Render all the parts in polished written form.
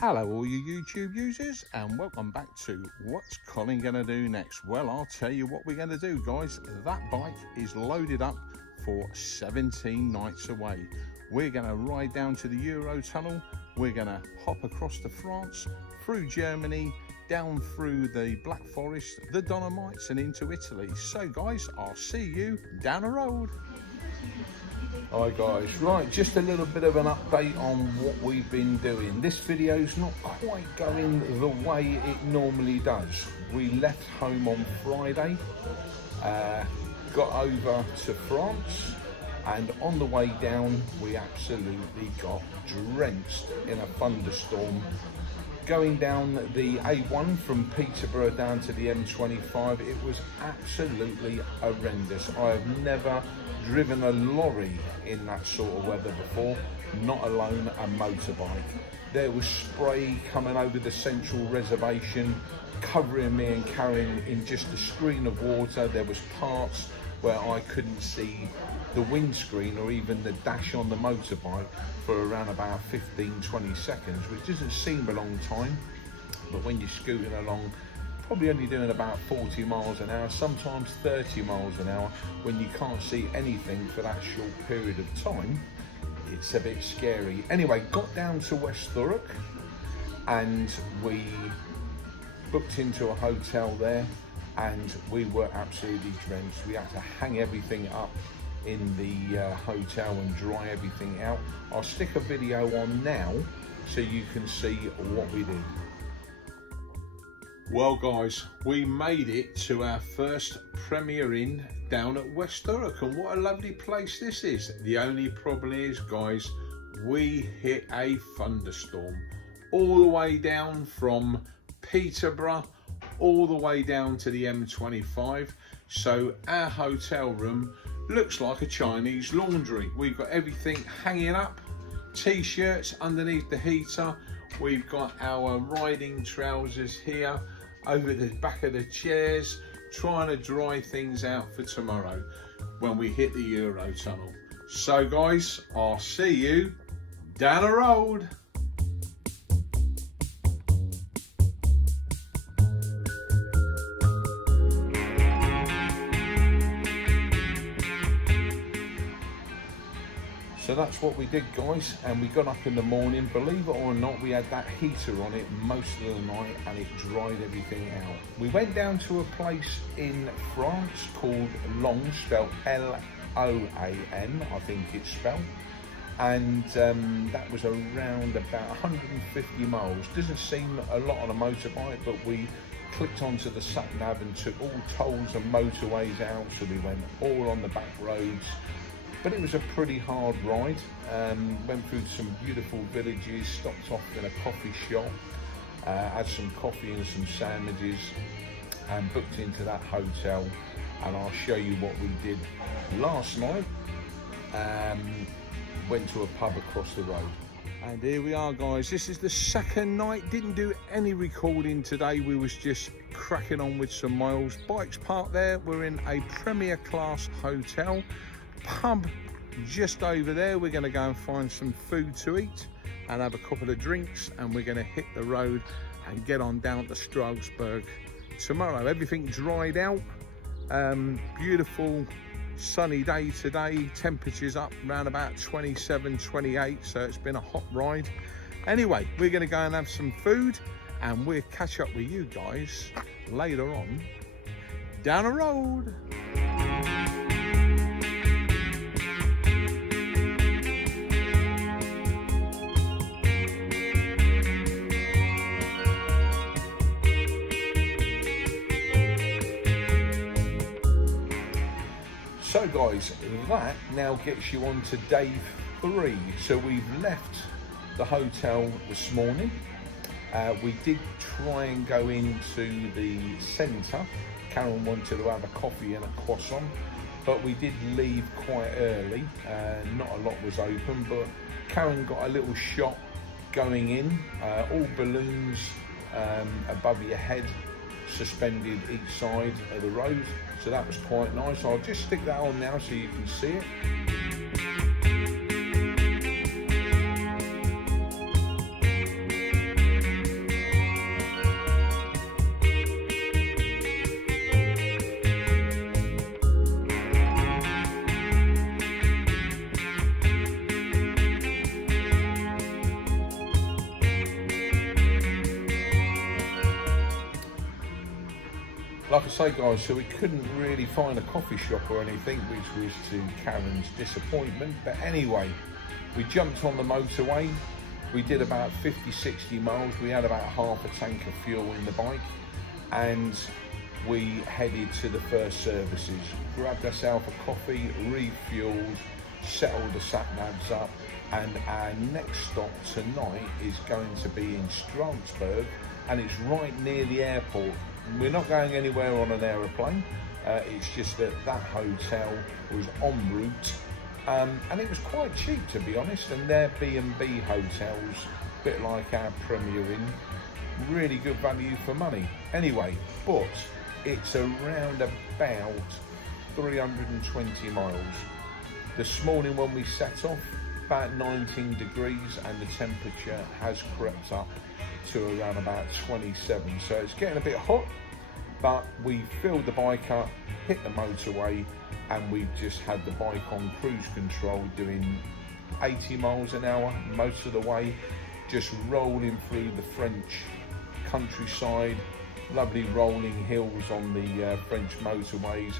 Hello all you YouTube users, and welcome back to What's Colin Gonna Do Next. Well, I'll tell you what we're gonna do, guys. That bike is loaded up for 17 nights away. We're gonna ride down to the Eurotunnel. We're gonna hop across to France, through Germany, down through the Black Forest, the Dolomites, and into Italy. So guys, I'll see you down the road. Hi guys, right, just a little bit of an update on what we've been doing. This video's not quite going the way it normally does. We left home on Friday, got over to France, and on the way down we absolutely got drenched in a thunderstorm. Going down the A1 from Peterborough down to the M25, it was absolutely horrendous. I have never driven a lorry in that sort of weather before, not alone a motorbike. There was spray coming over the central reservation, covering me and carrying in just a screen of water. There was parts where I couldn't see the windscreen or even the dash on the motorbike for around about 15-20 seconds, which doesn't seem a long time, but when you're scooting along, probably only doing about 40 miles an hour, sometimes 30 miles an hour, when you can't see anything for that short period of time, it's a bit scary. Anyway, got down to West Thurrock and we booked into a hotel there, and we were absolutely drenched. We had to hang everything up in the hotel and dry everything out. I'll stick a video on now so you can see what we did. Well guys, we made it to our first Premier Inn down at West Thurrock, and what a lovely place this is. The only problem is, guys, we hit a thunderstorm all the way down from Peterborough all the way down to the M25, so our hotel room looks like a Chinese laundry. We've got everything hanging up, t-shirts underneath the heater, we've got our riding trousers here over the back of the chairs, trying to dry things out for tomorrow when we hit the Eurotunnel. So guys, I'll see you down the road. So that's what we did, guys, and we got up in the morning. Believe it or not, we had that heater on it most of the night and it dried everything out. We went down to a place in France called Loan, spelled L-O-A-N, I think it's spelled, and that was around about 150 miles. Doesn't seem a lot on a motorbike, but we clicked onto the sat-nav and took all tolls and motorways out, so we went all on the back roads. But it was a pretty hard ride. Went through some beautiful villages, stopped off in a coffee shop, had some coffee and some sandwiches, and booked into that hotel. And I'll show you what we did last night. Went to a pub across the road. And here we are, guys. This is the second night. Didn't do any recording today. We was just cracking on with some miles. Bikes parked there. We're in a premier class hotel. Pub just over there. We're going to go and find some food to eat and have a couple of drinks, and we're going to hit the road and get on down to Stroudsburg tomorrow. Everything dried out. Beautiful sunny day today. Temperatures up around about 27, 28, so it's been a hot ride. Anyway, we're going to go and have some food, and we'll catch up with you guys later on down the road. So guys, that now gets you on to day 3. So we've left the hotel this morning. We did try and go into the centre. Karen wanted to have a coffee and a croissant, but we did leave quite early. Not a lot was open, but Karen got a little shop going in, all balloons above your head, suspended each side of the road, so that was quite nice. I'll just stick that on now so you can see it. like I say guys, so we couldn't really find a coffee shop or anything, which was to Karen's disappointment. But anyway, we jumped on the motorway. We did about 50-60 miles. We had about half a tank of fuel in the bike, and we headed to the first services, grabbed ourselves a coffee, refueled, settled the sat navs up, and our next stop tonight is going to be in Stroudsburg, and it's right near the airport. We're not going anywhere on an aeroplane, it's just that that hotel was en route, and it was quite cheap, to be honest, and their B&B hotels, a bit like our Premier Inn, really good value for money. Anyway, but it's around about 320 miles. This morning when we set off, about 19 degrees, and the temperature has crept up to around about 27. So it's getting a bit hot, but we filled the bike up, hit the motorway, and we've just had the bike on cruise control doing 80 miles an hour most of the way, just rolling through the French countryside, lovely rolling hills on the French motorways,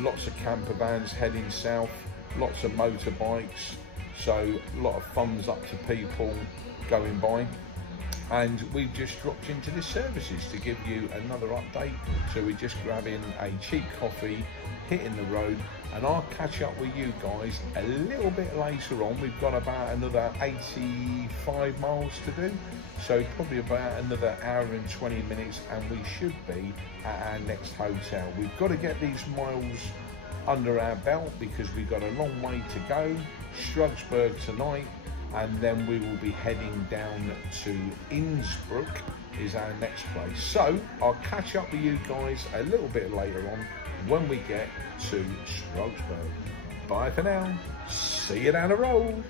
lots of camper vans heading south, lots of motorbikes, so a lot of thumbs up to people going by. And we've just dropped into the services to give you another update. So we're just grabbing a cheap coffee, hitting the road, and I'll catch up with you guys a little bit later on. We've got about another 85 miles to do, so probably about another hour and 20 minutes, and we should be at our next hotel. We've got to get these miles under our belt because we've got a long way to go. Stroudsburg tonight, and then we will be heading down to Innsbruck is our next place. So I'll catch up with you guys a little bit later on when we get to Stroudsburg. Bye for now, see you down the road.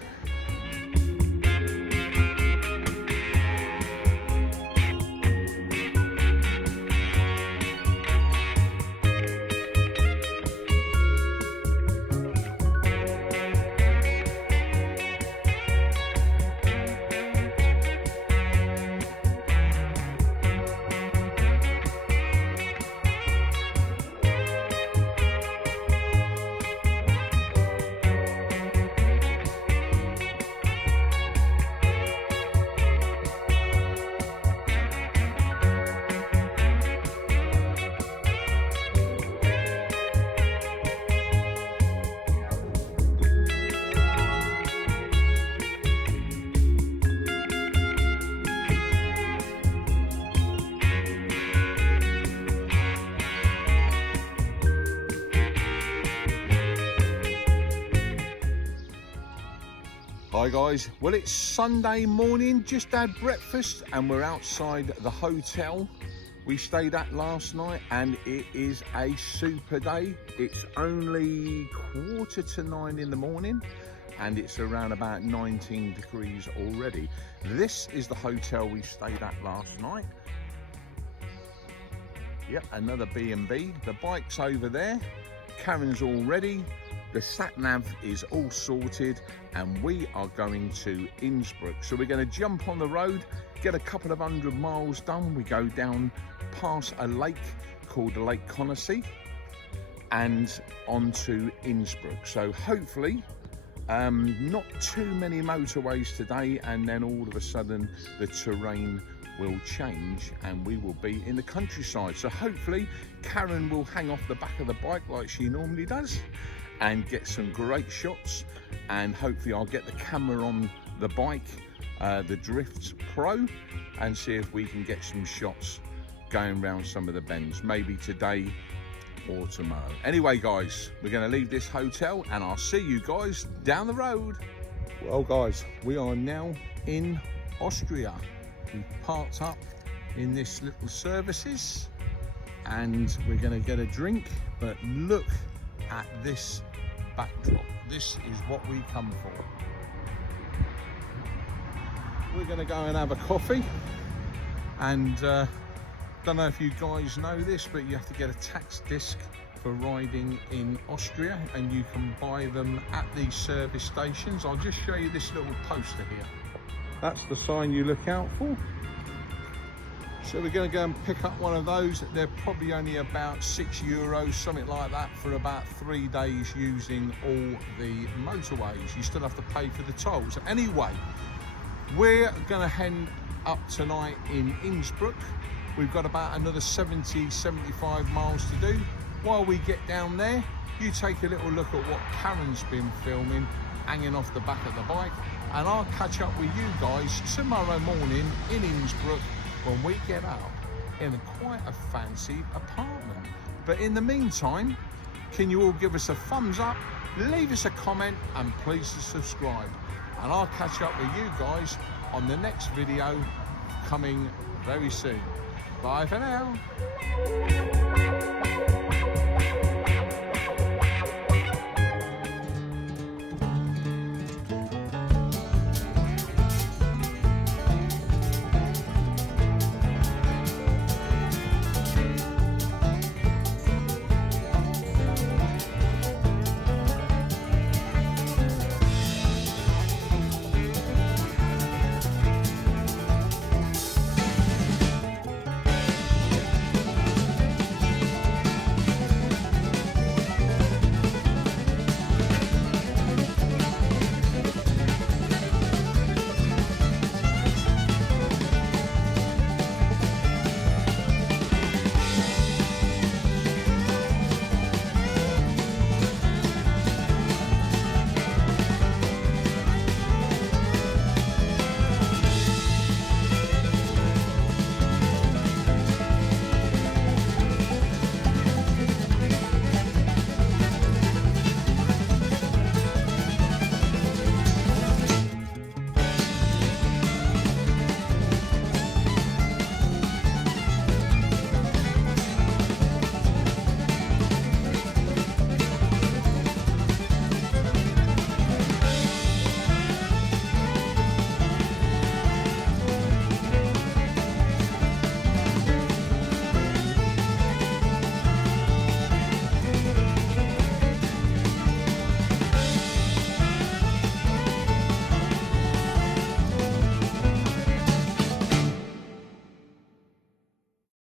Hi guys, well it's Sunday morning, just had breakfast and we're outside the hotel we stayed at last night, and it is a super day. It's only 8:45 in the morning and it's around about 19 degrees already. This is the hotel we stayed at last night. Yep, another B&B. The bike's over there, Karen's all ready, the sat nav is all sorted, and we are going to Innsbruck. So we're going to jump on the road, get a couple of 100 miles done. We go down past a lake called Lake Conisee and onto Innsbruck. So hopefully not too many motorways today, and then all of a sudden the terrain will change and we will be in the countryside. So hopefully Karen will hang off the back of the bike like she normally does and get some great shots, and hopefully I'll get the camera on the bike, the Drift Pro, and see if we can get some shots going around some of the bends, maybe today or tomorrow. Anyway guys, we're going to leave this hotel and I'll see you guys down the road. Well guys, we are now in Austria. We parked up in this little services and we're going to get a drink, but look at this backdrop. This is what we come for. We're going to go and have a coffee, and don't know if you guys know this, but you have to get a tax disc for riding in Austria, and you can buy them at these service stations. I'll just show you this little poster here. That's the sign you look out for. So we're going to go and pick up one of those. They're probably only about €6, something like that, for about 3 days using all the motorways. You still have to pay for the tolls. Anyway, we're going to head up tonight in Innsbruck. We've got about another 70-75 miles to do. While we get down there, you take a little look at what Karen's been filming hanging off the back of the bike, and I'll catch up with you guys tomorrow morning in Innsbruck when we get up in quite a fancy apartment. But in the meantime, can you all give us a thumbs up, leave us a comment, and please subscribe. And I'll catch up with you guys on the next video coming very soon. Bye for now.